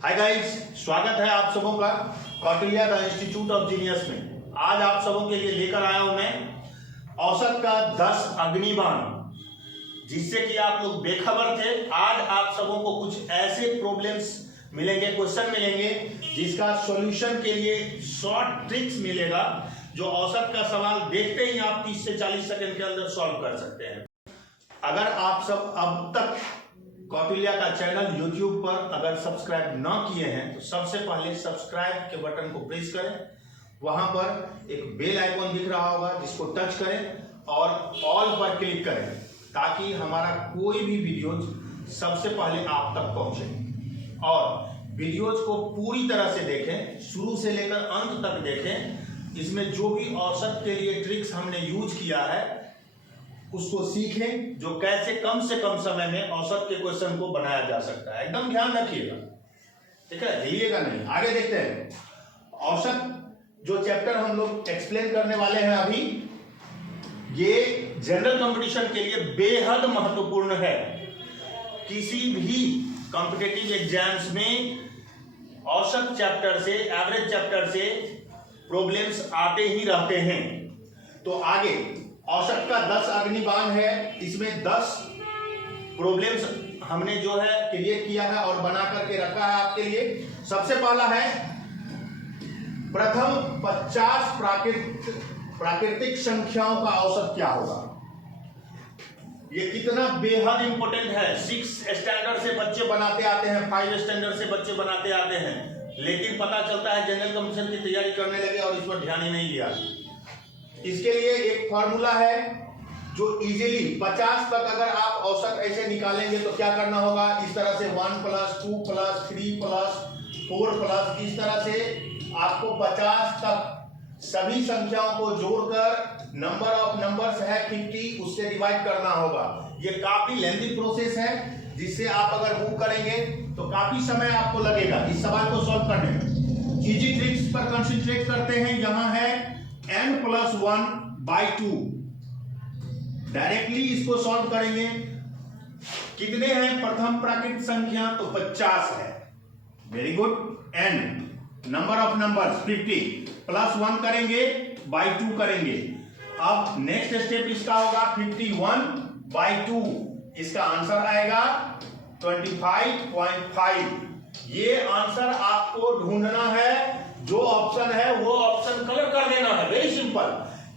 Hi guys, स्वागत है आप सबों का Kautilya the institute of genius में। आज आप सबों के लिए लेकर आया हूं मैं औसत का 10 अग्निबाण, जिससे कि आप लोग बेखबर थे। आज आप सबों को कुछ ऐसे प्रॉब्लम्स मिलेंगे, क्वेश्चन मिलेंगे, जिसका सॉल्यूशन के लिए शॉर्ट ट्रिक्स मिलेगा, जो औसत का सवाल देखते ही आप 30 से 40 सेकंड के अंदर सॉल्व कर सकते हैं। अगर आप सब अब तक कौटिल्य का चैनल YouTube पर अगर सब्सक्राइब ना किए हैं तो सबसे पहले सब्सक्राइब के बटन को प्रेस करें। वहां पर एक बेल आइकॉन दिख रहा होगा, जिसको टच करें और ऑल पर क्लिक करें, ताकि हमारा कोई भी वीडियोज सबसे पहले आप तक पहुंचे। और वीडियोज को पूरी तरह से देखें, शुरू से लेकर अंत तक देखें। इसमें जो भी औसत के लिए ट्रिक्स हमने यूज किया है उसको सीखें, जो कैसे कम से कम समय में औसत के क्वेश्चन को बनाया जा सकता है। एकदम ध्यान रखिएगा, ठीक है, हिलिएगा नहीं। आगे देखते हैं। औसत जो चैप्टर हम लोग एक्सप्लेन करने वाले हैं अभी, ये जनरल कंपटीशन के लिए बेहद महत्वपूर्ण है। किसी भी कॉम्पिटिटिव एग्जाम्स में औसत चैप्टर से, एवरेज चैप्टर से प्रॉब्लम्स आते ही रहते हैं। तो आगे औसत का 10 अग्निबाण है, इसमें 10 प्रॉब्लम्स हमने जो है क्रिएट किया है और बना करके रखा है आपके लिए। सबसे पहला है प्रथम 50 प्राकृतिक संख्याओं का औसत क्या होगा। ये कितना बेहद इंपॉर्टेंट है। 6 स्टैंडर्ड से बच्चे बनाते आते हैं, 5 स्टैंडर्ड से बच्चे बनाते आते हैं, लेकिन पता चलता है जनरल कमीशन की तैयारी करने लगे और इस पर ध्यान ही नहीं दिया। इसके लिए एक फॉर्मूला है जो इजीली 50 तक अगर आप औसत ऐसे निकालेंगे तो क्या करना होगा, इस तरह से 1 + 2 + 3 + 4 + इस तरह से आपको 50 तक सभी संख्याओं को जोड़कर नंबर ऑफ नंबर्स है 50, उससे डिवाइड करना होगा। ये काफी लेंथी प्रोसेस है, जिससे आप अगर मूव करेंगे तो काफी समय आपको लगेगा इस सवाल को सॉल्व करने में। इजी ट्रिक्स पर कंसंट्रेट करते हैं। यहां है n + 1/2। डायरेक्टली इसको सॉल्व करेंगे। कितने हैं प्रथम प्राकृतिक संख्या, तो 50 है। Very good. n number of numbers 50 + 1 करेंगे, /2 करेंगे। अब नेक्स्ट स्टेप इसका होगा 51/2। इसका आंसर आएगा 25.5। ये आंसर आपको ढूंढना है, जो ऑप्शन है वो ऑप्शन कलर कर देना है। Very simple.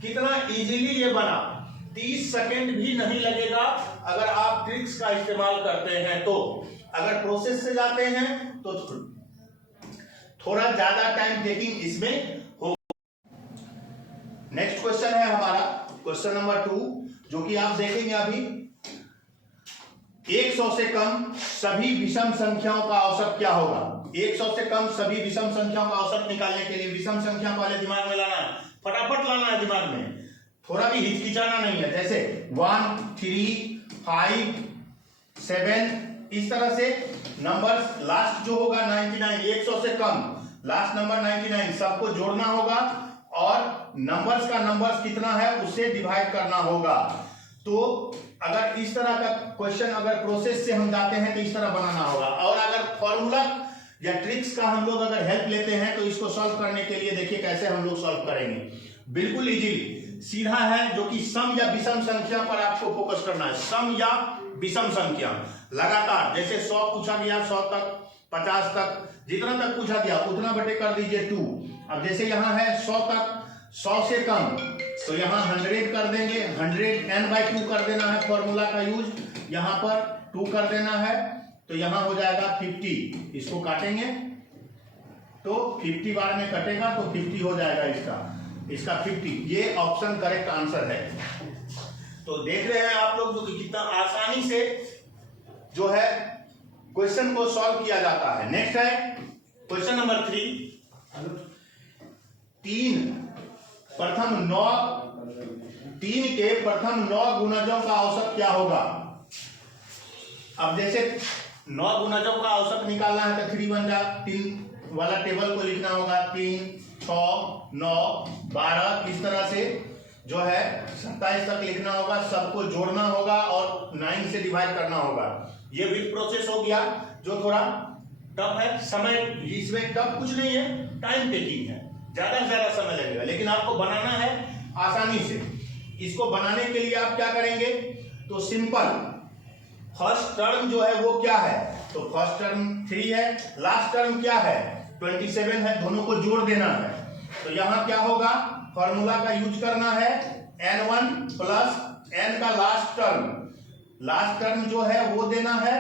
कितना इजीली ये बना, 30 सेकंड भी नहीं लगेगा अगर आप ट्रिक्स का इस्तेमाल करते हैं तो। अगर प्रोसेस से जाते हैं तो थोड़ा ज्यादा टाइम टेकिंग इसमें हो। नेक्स्ट क्वेश्चन है हमारा क्वेश्चन नंबर 2, जो कि आप देखेंगे अभी। 100 से कम सभी विषम संख्याओं का औसत क्या होगा। 100 से कम सभी विषम संख्याओं का औसत निकालने के लिए विषम संख्या पहले दिमाग में लाना है, फटाफट लाना है दिमाग में, थोड़ा भी हिचकिचाना नहीं है। जैसे 1, 3, 5, 7 इस तरह से नंबर्स। लास्ट जो होगा 99, 100 से कम लास्ट नंबर 99, सबको जोड़ना होगा और नंबर्स का नंबर्स कितना है उससे डिवाइड करना होगा। तो अगर इस तरह का क्वेश्चन अगर प्रोसेस से हम जाते हैं तो इस तरह बनाना होगा। और अगर फॉर्मूला या ट्रिक्स का हम लोग अगर हेल्प लेते हैं तो इसको सॉल्व करने के लिए देखिए कैसे हम लोग सॉल्व करेंगे। बिल्कुल इजीली सीधा है, जो कि सम या विषम संख्या पर आपको फोकस करना है। सम या विषम संख्या लगातार, जैसे 100 पूछा गया, 100 तक, 50 तक, जितना तक पूछा गया उतना बटे कर दीजिए 2। अब जैसे यहां है 100 तक, 100 से कम, तो यहां 100 कर देंगे, 100 n/2 कर देना है फॉर्मूला का यूज। यहां पर 2 कर देना है, तो यहां हो जाएगा 50। इसको काटेंगे तो 50 बार में कटेगा तो 50 हो जाएगा इसका 50। ये ऑप्शन करेक्ट आंसर है। तो देख रहे हैं आप लोग जो कि कितना आसानी से जो है क्वेश्चन को सॉल्व किया जाता है। नेक्स्ट है क्वेश्चन नंबर 3। 3 के प्रथम 9 गुणजों का औसत क्या होगा। अब जैसे 9 गुणजों का औसत निकालना है तो 3 बन जा, 3 वाला टेबल को लिखना होगा। 3, 6, 9, 12 इस तरह से जो है 27 तक लिखना होगा। सबको जोड़ना होगा और 9 से डिवाइड करना होगा। ये विथ प्रोसेस हो गया, जो थोड़ा टफ है, समय इसमें टफ कुछ नहीं है, टाइम टेकिंग है, ज्यादा से ज्यादा समय लगेगा, लेकिन आपको बनाना है आसानी से। इसको बनाने के लिए आप क्या करेंगे, तो सिंपल फर्स्ट टर्म जो है वो क्या है, तो फर्स्ट टर्म 3 है, लास्ट टर्म क्या है 27 है, दोनों को जोड़ देना है। तो यहां क्या होगा, फॉर्मूला का यूज करना है n1 प्लस n का लास्ट टर्म जो है वो देना है,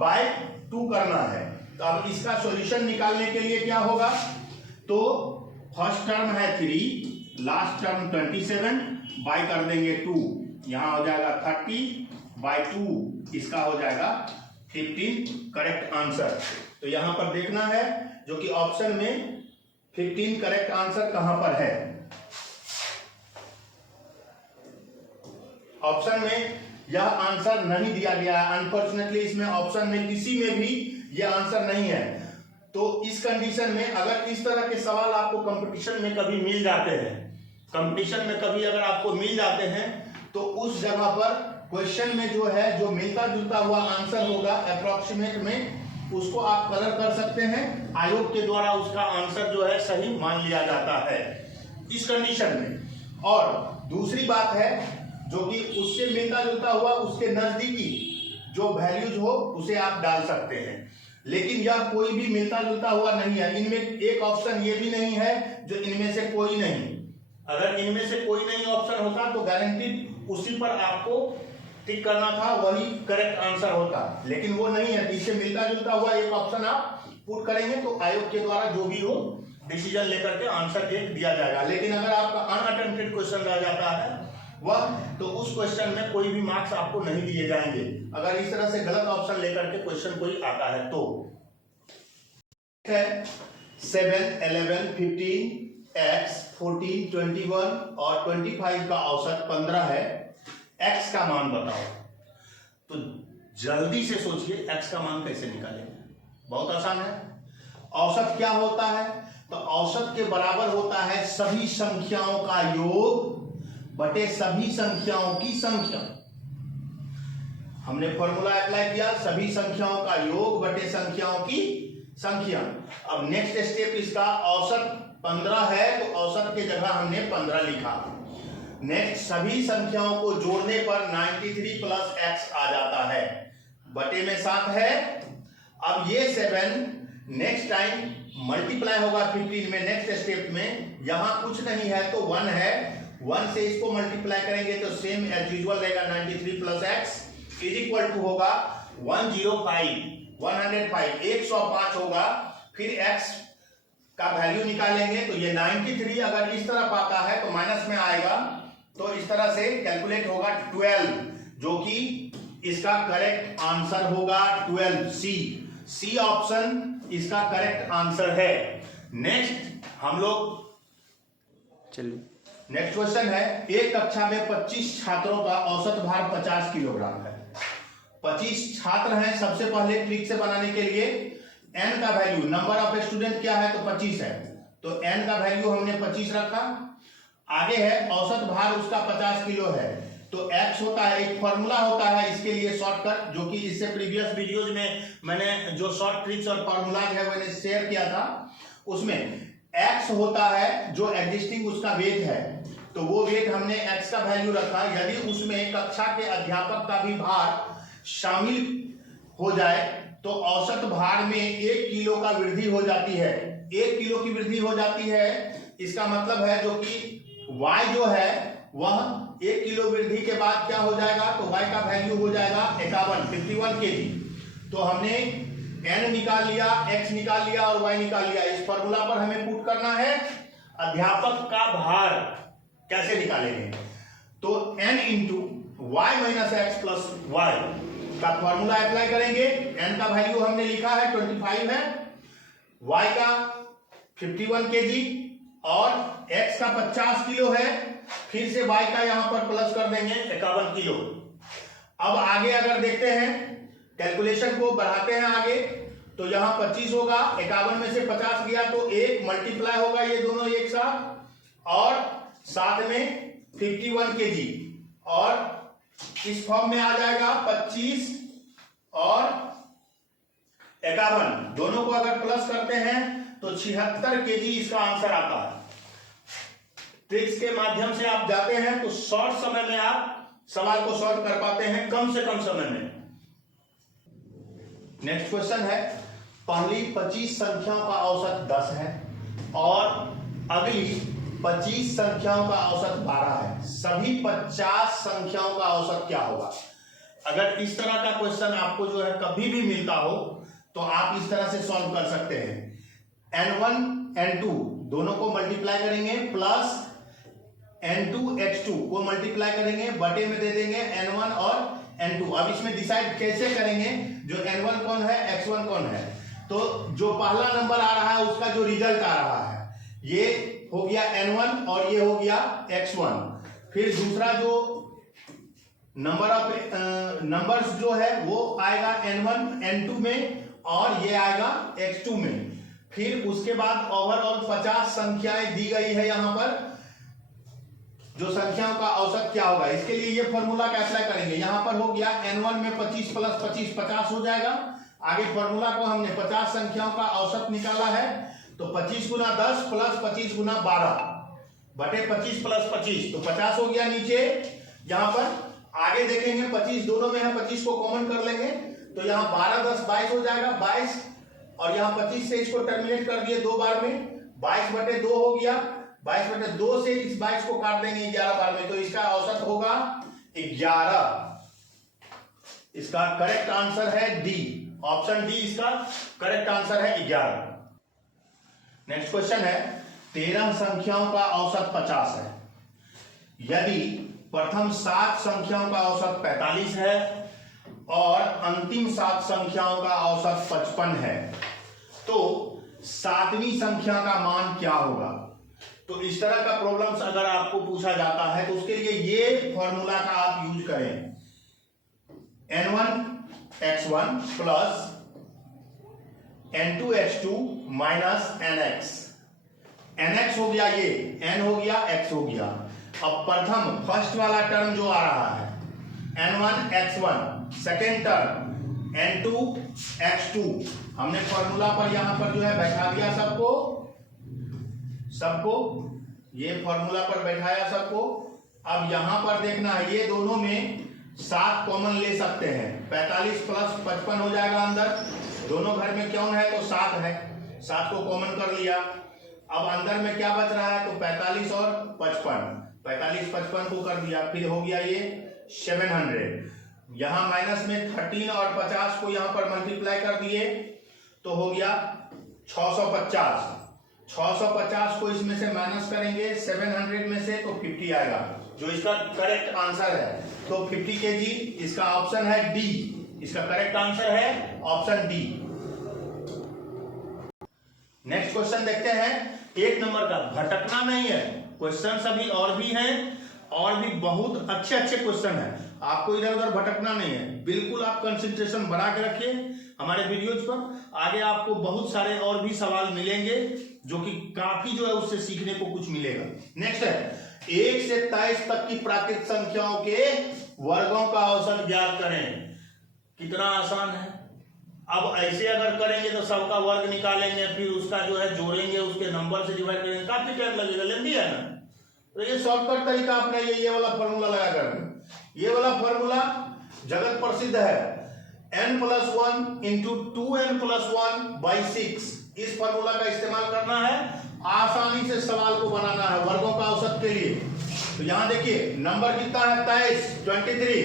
बाय 2 करना है। तो अब इसका सॉल्यूशन निकालने के लिए क्या होगा, तो फर्स्ट टर्म है 3, लास्ट टर्म 27, बाय कर देंगे 2, यहां हो जाएगा 30 बाय 2, इसका हो जाएगा 15 करेक्ट आंसर। तो यहां पर देखना है जो कि ऑप्शन में 15 करेक्ट आंसर कहां पर है। ऑप्शन में यह आंसर नहीं दिया गया है, अनफॉर्चुनेटली इसमें ऑप्शन में किसी में भी यह आंसर नहीं है। तो इस कंडीशन में अगर इस तरह के सवाल आपको कंपटीशन में कभी मिल जाते हैं, कंपटीशन में कभी अगर आपको मिल जाते हैं, तो उस जगह पर क्वेश्चन में जो है जो मिलता जुलता हुआ आंसर होगा अप्रोक्सीमेट में, उसको आप कलर कर सकते हैं, आयोग के द्वारा उसका आंसर जो है सही मान लिया जाता है इस कंडीशन में। और दूसरी बात है जो कि उससे मिलता जुलता हुआ उसके नजदीकी जो वैल्यूज हो उसे आप डाल सकते हैं, लेकिन यह कोई भी मिलता जुलता हुआ नहीं है। इनमें एक ऑप्शन ये भी नहीं है जो इनमें से कोई नहीं, अगर इनमें से कोई नहीं ऑप्शन होता तो गारंटीड उसी पर आपको टिक करना था, वही करेक्ट आंसर होता, लेकिन वो नहीं है। इससे मिलता जुलता हुआ एक ऑप्शन आप पुट करेंगे तो आयोग के द्वारा जो भी हो डिसीजन लेकर के आंसर एक दिया जाएगा। लेकिन अगर आपका अनअटेम्प्टेड क्वेश्चन रह जाता है वह, तो उस क्वेश्चन में कोई भी मार्क्स आपको नहीं दिए जाएंगे अगर इस तरह से गलत ऑप्शन लेकर के क्वेश्चन कोई आता है तो। 7, 11, 15, x, 14, 21 और 25 का औसत 15 है, x का मान बताओ। तो जल्दी से सोचिए x का मान कैसे निकालेंगे, बहुत आसान है। औसत क्या होता है, तो औसत के बराबर होता है सभी संख्याओं का योग बटे सभी संख्याओं की संख्या। हमने फॉर्मूला अप्लाई किया, सभी संख्याओं का योग बटे संख्याओं की संख्या। अब नेक्स्ट स्टेप इसका औसत 15 है तो औसत के जगह हमने 15 लिखा। नेक्स्ट सभी संख्याओं को जोड़ने पर 93 प्लस x आ जाता है, बटे में 7 है। अब ये 7 नेक्स्ट टाइम मल्टीप्लाई होगा 15 में, नेक्स्ट स्टेप में यहां कुछ नहीं है तो 1 है, 1 से इसको मल्टीप्लाई करेंगे तो सेम एज यूजुअल रहेगा, 93 plus x is equal to होगा 105, 105 होगा। फिर x का वैल्यू निकालेंगे तो ये 93 अगर इस तरफ आता है तो माइनस में आएगा, तो इस तरह से कैलकुलेट होगा 12, जो कि इसका करेक्ट आंसर होगा 12, सी ऑप्शन इसका करेक्ट आंसर है। नेक्स्ट हम लोग चलिए नेक्स्ट क्वेश्चन है, एक कक्षा में 25 छात्रों का औसत भार 50 किलोग्राम है। 25 छात्र हैं, सबसे पहले ट्रिक से बनाने के लिए n का वैल्यू, नंबर ऑफ स्टूडेंट क्या है तो 25 है, तो n का वैल्यू हमने 25 रखा। आगे है औसत भार उसका 50 किलो है, तो x होता है, एक फॉर्मूला होता है इसके लिए शॉर्टकट, जो कि इससे प्रीवियस वीडियोज में मैंने जो शॉर्ट ट्रिक्स और फॉर्मूलाज है मैंने शेयर किया था, उसमें x होता है जो एग्जिस्टिंग उसका वेट है, तो वो वेट हमने x का वैल्यू रखा। यदि उसमें कक्षा के अध्यापक का भी भार शामिल हो जाए तो औसत भार में 1 किलो का वृद्धि हो जाती है, 1 किलो की वृद्धि हो जाती है। इसका मतलब है जो कि y जो है वह 1 किलो वृद्धि के बाद क्या हो जाएगा, तो y का वैल्यू हो जाएगा 51 केजी। तो हमने n निकाल लिया, x निकाल लिया और y निकाल लिया। इस फॉर्मूला पर हमें पुट करना है अध्यापक का भार, कैसे निकालेंगे, तो n into y minus x plus y का फॉर्मूला अप्लाई करेंगे। n का वैल्यू हमने लिखा है 25 है, y का 51 केजी और x का 50 किलो है, फिर से y का यहां पर प्लस कर देंगे 51 किलो। अब आगे अगर देखते हैं कैलकुलेशन को बढ़ाते हैं आगे, तो यहां 25 होगा, 51 में से 50 गया तो 1 मल्टीप्लाई होगा ये दोनों एक साथ, और साथ में 51 केजी, और इस फॉर्म में आ जाएगा 25 और 51, दोनों को अगर प्लस करते हैं तो 76 kg इसका आंसर आता है। ट्रिक्स के माध्यम से आप जाते हैं तो शॉर्ट समय में आप सवाल को सॉल्व कर पाते हैं, कम से कम समय में। नेक्स्ट क्वेश्चन है, पहली 25 संख्याओं का औसत 10 है और अगली 25 संख्याओं का औसत 12 है। सभी 50 संख्याओं का औसत क्या होगा? अगर इस तरह का क्वेश्चन आपको जो है कभी भी मिलता हो तो आप इस तरह से सॉल्व कर सकते हैं। n1 n2 दोनों को मल्टीप्लाई करेंगे प्लस n2 x2 को मल्टीप्लाई करेंगे, बटे में दे देंगे n1 और n2। अब इसमें डिसाइड कैसे करेंगे जो n1 कौन है x1 कौन है? तो जो पहला नंबर आ रहा है उसका जो रिजल्ट आ रहा है ये हो गया n1 और ये हो गया x1। फिर दूसरा जो नंबर ऑफ नंबर्स जो है वो आएगा n1 n2 में और ये आएगा x2 में। फिर उसके बाद ओवरऑल 50 संख्याएं दी गई है। यहां पर जो संख्याओं का औसत क्या होगा, इसके लिए ये फॉर्मूला का अप्लाई करेंगे। यहां पर हो गया n1 में 25 प्लस 25 50 हो जाएगा। आगे फॉर्मूला को हमने 50 संख्याओं का औसत निकाला है तो 25 गुना 10 प्लस 25 गुना 12 बटे 25 प्लस 25 तो 50 हो गया नीचे। यहां पर आगे देखेंगे 25 दोनों में है, 25 को कॉमन कर लेंगे तो यहाँ 12 10 22 हो जाएगा 22 और यहाँ 25 से इसको टर्मिनेट कर दिए 2 बार में 22 बटे 2 हो गया। 22 बटे 2 से इस 22 को काट देंगे 11 बार में तो इसका औसत होगा 11। इसका करेक्ट आंसर है डी, ऑप्शन डी इसका करेक्ट आंसर है 11। नेक्स्ट क्वेश्चन है, 13 संख्याओं का औसत 50 है। यदि प्रथम 7 संख्याओं का औसत 45 है और अंतिम 7 संख्याओं का औसत 55 है तो 7वीं संख्या का मान क्या होगा? तो इस तरह का प्रॉब्लम्स अगर आपको पूछा जाता है तो उसके लिए ये फॉर्मूला का आप यूज करें, n1 x1 plus n2 x2 minus nx। nx हो गया ये, n हो गया, x हो गया। अब प्रथम फर्स्ट वाला टर्म जो आ रहा है n1 x1, second term n2 x2 हमने फॉर्मूला पर यहां पर जो है बैठा दिया सबको ये फॉर्मूला पर बैठाया सबको। अब यहां पर देखना है ये दोनों में 7 कॉमन ले सकते हैं, 45 प्लस 55 हो जाएगा अंदर, दोनों घर में क्यों है तो 7 है, 7 को कॉमन कर लिया। अब अंदर में क्या बच रहा है तो 45 और 55, 45 55 को कर दिया, फिर हो गया ये 700। यहां माइनस में 13 और 50 को यहां पर मल्टीप्लाई कर दिए तो हो गया 650। 650 को इसमें से माइनस करेंगे 700 में से तो 50 आएगा जो इसका करेक्ट आंसर है। तो 50 kg इसका ऑप्शन है डी, इसका करेक्ट आंसर है ऑप्शन डी। नेक्स्ट क्वेश्चन देखते हैं, 1 नंबर का भटकना नहीं है, क्वेश्चन सभी और भी हैं और भी बहुत अच्छे अच्छे क्वेश्चन हैं, आपको इधर उधर भटकना नहीं है, बिल्कुल आप कंसंट्रेशन बढ़ा के रखिए हमारे वीडियोज पर। आगे आपको बहुत सारे और भी सवाल मिलेंगे जो कि काफी जो है उससे सीखने को कुछ मिलेगा। नेक्स्ट है, 1 से 23 तक की प्राकृत संख्याओं के वर्गों का औसत ज्ञात करें। कितना आसान है। अब ऐसे अगर करेंगे तो सबका वर्ग निकालेंगे, फिर उसका जो है जोड़ेंगे, उसके नंबर से डिवाइड करेंगे, काफी टाइम लगेगा, लेंदी है ना। तो ये शॉर्टकट तरीका अपने ये वाला फॉर्मूला लगा कर, ये वाला फॉर्मूला जगत प्रसिद्ध है, n+1 इंटू 2n+1/6। इस फॉर्मूला का इस्तेमाल करना है, आसानी से सवाल को बनाना है वर्गों का औसत के लिए। तो यहां देखिए नंबर कितना है 23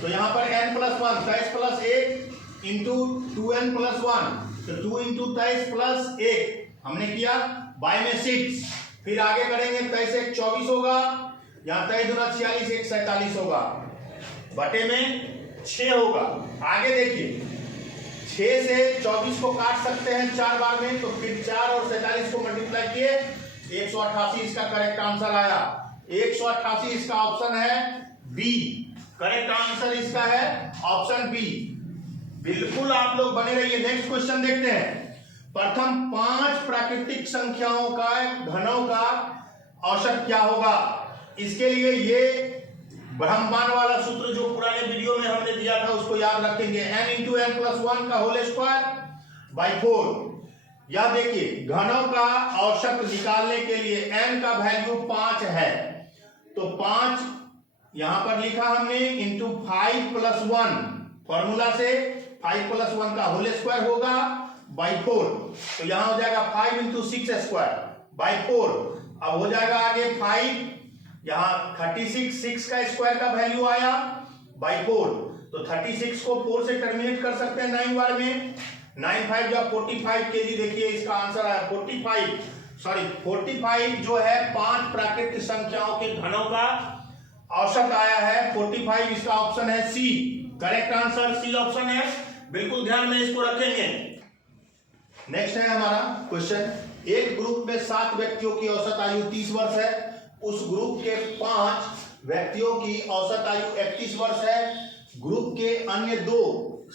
तो यहां पर n+1 23 प्लस 1 इंटू 2n+1 तो 2 इंटू 23 प्लस 1 हमने किया बाय में 6। फिर आगे करेंगे 23 1 24 होगा, यहाँ 23 दूना 46 1 47 होगा, बटे में 6 होगा। आगे देखिए 6 से 24 को काट सकते हैं 4 बार में, तो फिर 4 और 47 को मल्टीप्लाई किए 188 इसका करेक्ट आंसर आया। 188 इसका ऑप्शन है बी, करेक्ट आंसर इसका है ऑप्शन बी। बिल्कुल आप लोग बने रहिए। नेक्स्ट क्वेश्चन देखते हैं, प्रथम 5 प्राकृतिक संख्याओं का घनों का औसत क्या होगा। इसके लिए ये ब्रह्मांड वाला सूत्र जो पुराने वीडियो में हमने दिया था उसको याद रखेंगे, n इंटू n+1 का होल स्क्वायर बाई 4। यह देखिए घनों का औसत निकालने के लिए n का वैल्यू 5 है, तो 5 यहां पर लिखा हमने इंटू 5 + 1, फॉर्मूला से 5 + 1 का होल स्क्वायर होगा बाई 4, तो यहां हो जाएगा 5 × 6² बाई 4। अब हो जाएगा आगे 5, यहां 36, 6 का स्क्वायर का वैल्यू आया बाई 4, तो 36 को 4 से टर्मिनेट कर सकते हैं 9 बार में, 9 5 जब 45 केजी, देखिए इसका आंसर आया 45 जो है 5 प्राकृतिक संख्याओं के घनों का औसत आया है 45। इसका ऑप्शन है सी, करेक्ट आंसर सी ऑप्शन है, बिल्कुल ध्यान में इसको रखेंगे। नेक्स्ट है हमारा क्वेश्चन, एक ग्रुप में 7 व्यक्तियों की औसत आयु 30 वर्ष है, उस ग्रुप के 5 व्यक्तियों की औसत आयु 31 वर्ष है, ग्रुप के अन्य 2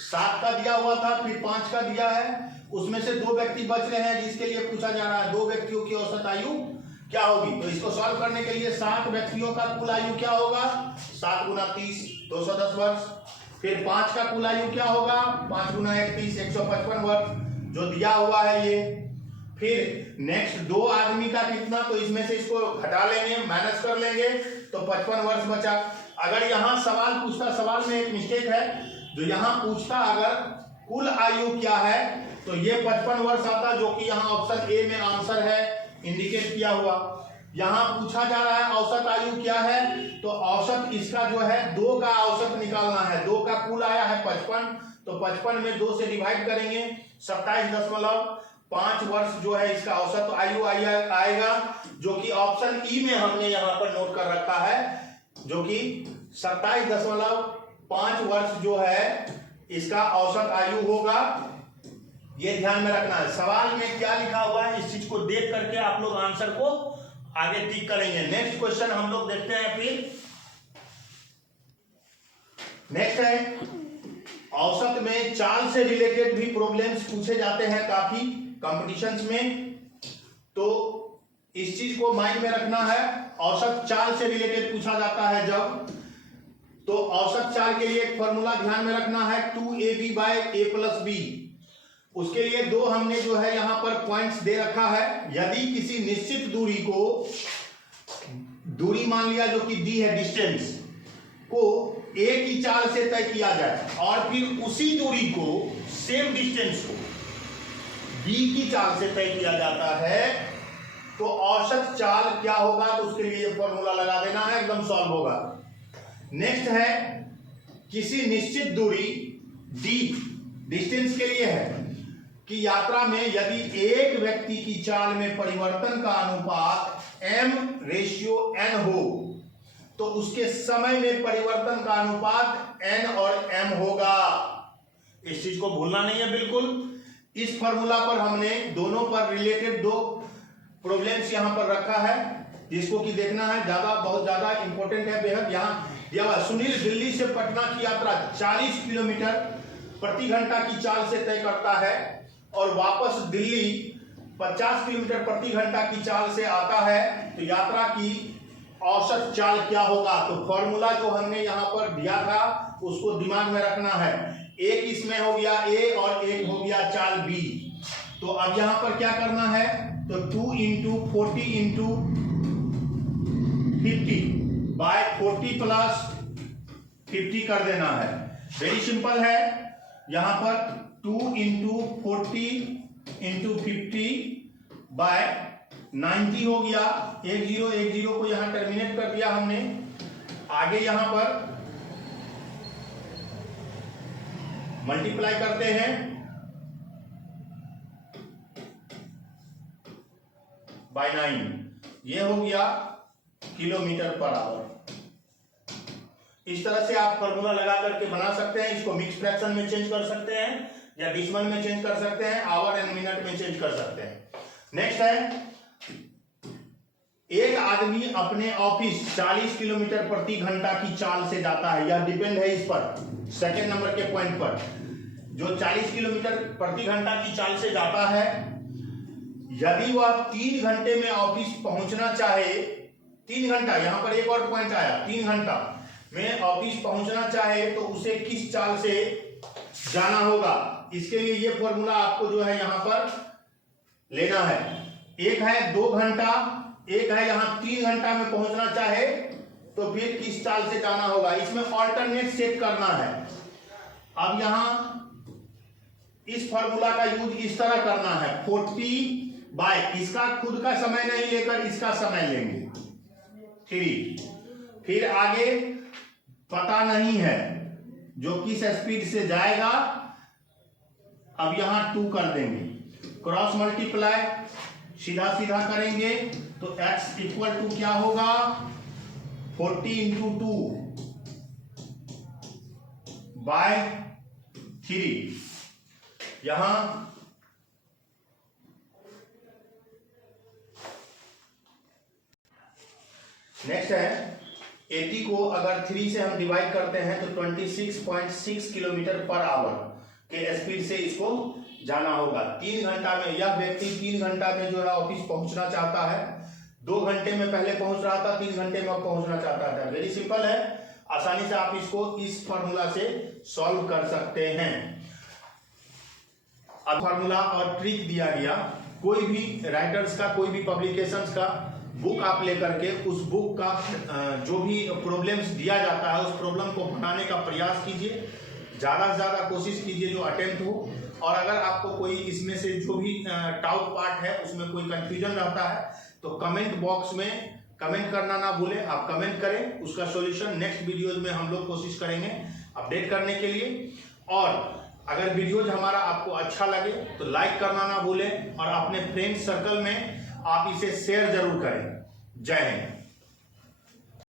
7 का दिया हुआ था फिर 5 का दिया है, उसमें से 2 व्यक्ति बच रहे हैं जिसके लिए पूछा जा रहा है 2 व्यक्तियों की औसत आयु क्या होगी। तो इसको सॉल्व करने के लिए 7 व्यक्तियों का कुल आयु क्या होगा, 7 × 30 210 वर्ष, फिर 5 का कुल आयु क्या होगा, 5 × 31 155 वर्ष जो दिया हुआ है ये। फिर नेक्स्ट 2 आदमी का कितना, तो इसमें से इसको घटा लेंगे, माइनस कर लेंगे, तो 55 वर्ष बचा। अगर यहां सवाल पूछता, सवाल में एक मिस्टेक है, जो यहां पूछता अगर कुल आयु क्या है तो ये 55 वर्ष आता, जो कि यहां ऑप्शन ए में आंसर है इंडिकेट किया हुआ। यहां पूछा जा रहा है औसत आयु क्या है, तो औसत इसका जो है 2 का औसत निकालना है, 2 का कुल आया है 55, तो 55 में 2 से डिवाइड करेंगे 27.5 वर्ष जो है इसका औसत आयु आएगा, जो कि ऑप्शन ई में हमने यहां पर नोट कर रखा है, जो कि 27.5 वर्ष जो है इसका औसत आयु होगा। ये ध्यान में रखना है, सवाल में क्या लिखा हुआ है इस चीज को देख करके आप लोग आंसर को आगे टिक करेंगे। नेक्स्ट क्वेश्चन हम लोग देखते हैं। फिर नेक्स्ट है, औसत में चाल से रिलेटेड भी प्रॉब्लम्स पूछे जाते हैं काफी कॉम्पिटिशन्स में, तो इस चीज को माइंड में रखना है। औसत चाल से रिलेटेड पूछा जाता है जब, तो औसत चाल के लिए एक फॉर्मूला ध्यान में रखना है 2ab/a+b। उसके लिए 2 हमने जो है यहां पर पॉइंट्स दे रखा है। यदि किसी निश्चित दूरी मान लिया जो कि d है, डिस्टेंस को a की चाल से तय किया जाए और फिर उसी दूरी को, सेम डिस्टेंस को b की चाल से तय किया जाता है, तो औसत चाल क्या होगा, तो उसके लिए फॉर्मूला लगा देना है, एकदम सॉल्व होगा। नेक्स्ट है, किसी निश्चित दूरी d डिस्टेंस के लिए है कि यात्रा में यदि एक व्यक्ति की चाल में परिवर्तन का अनुपात m/n हो, तो उसके समय में परिवर्तन का अनुपात n और m होगा। इस चीज को भूलना नहीं है बिल्कुल। इस फॉर्मूला पर हमने दोनों पर रिलेटेड 2 प्रॉब्लम्स यहां पर रखा है, जिसको कि देखना है, बहुत ज्यादा इंपॉर्टेंट है बेहद। यहां सुनील दिल्ली से पटना की यात्रा 40 किलोमीटर प्रति घंटा की चाल से तय करता है और वापस दिल्ली 50 किलोमीटर प्रति घंटा की चाल से आता है, तो यात्रा की औसत चाल क्या होगा। तो फॉर्मूला जो हमने यहां पर दिया था उसको दिमाग में रखना है। एक इसमें हो गया a और एक हो गया चाल b। तो अब यहां पर क्या करना है, तो 2 × 40 × 50/40 + 50 कर देना है। वेरी सिंपल है। यहां पर 2 × 40 × 50/90 हो गया। 1 0 1 0 को यहां टर्मिनेट कर दिया हमने। आगे यहां पर मल्टीप्लाई करते हैं, बाय 9, ये हो गया km/h। इस तरह से आप फॉर्मूला लगा करके बना सकते हैं। इसको मिक्स फ्रैक्शन में चेंज कर सकते हैं या डिसिमल में चेंज कर सकते हैं, आवर एंड मिनट में चेंज कर सकते हैं। नेक्स्ट है, एक आदमी अपने ऑफिस 40 किलोमीटर प्रति घंटा की चाल से जाता है। यह डिपेंड है इस पर, सेकेंड नंबर के पॉइंट पर। जो 40 किलोमीटर प्रति घंटा की चाल से जाता है, यदि वह 3 घंटे में ऑफिस पहुंचना चाहे, 3 घंटा, यहां पर एक और पॉइंट आया, 3 घंटा में ऑफिस पहुंचना चाहे तो उसे किस चाल से जाना होगा। इसके लिए ये फॉर्मूला आपको जो है यहां पर लेना है। एक है 2 घंटा, एक है यहां 3 घंटा में पहुंचना चाहे तो फिर किस चाल से जाना होगा, इसमें ऑल्टरनेट सेट करना है। अब यहां इस फॉर्मूला का यूज इस तरह करना है, 40/, इसका खुद का समय नहीं लेकर इसका समय लेंगे 3। फिर आगे पता नहीं है जो किस स्पीड से जाएगा, अब यहां 2 कर देंगे, क्रॉस मल्टीप्लाई सीधा सीधा करेंगे तो x इक्वल टू क्या होगा, 40 इंटू 2/3। यहां नेक्स्ट है 80 को अगर 3 से हम डिवाइड करते हैं तो 26.6 किलोमीटर पर आवर के स्पीड से इसको जाना होगा। 3 घंटा में यह व्यक्ति 3 घंटा में जो है ऑफिस पहुंचना चाहता है, 2 घंटे में पहले पहुंच रहा था, 3 घंटे में पहुंचना चाहता था। वेरी सिंपल है, आसानी से आप इसको इस फॉर्मूला से सॉल्व कर सकते हैं। अब फॉर्मूला और ट्रिक दिया गया, कोई भी राइटर्स का, कोई भी पब्लिकेशंस का बुक आप लेकर के उस बुक का जो भी प्रॉब्लम्स दिया जाता है उस प्रॉब्लम को बनाने का प्रयास कीजिए, ज़्यादा से ज़्यादा कोशिश कीजिए जो अटेम्प्ट हो। और अगर आपको कोई इसमें से जो भी डाउट पार्ट है उसमें कोई कंफ्यूजन रहता है तो कमेंट बॉक्स में कमेंट करना ना भूलें, आप कमेंट करें, उसका सॉल्यूशन नेक्स्ट वीडियोज में हम लोग कोशिश करेंगे अपडेट करने के लिए। और अगर वीडियोज हमारा आपको अच्छा लगे तो लाइक करना ना भूलें और अपने फ्रेंड सर्कल में आप इसे शेयर जरूर करें। जय हिंद।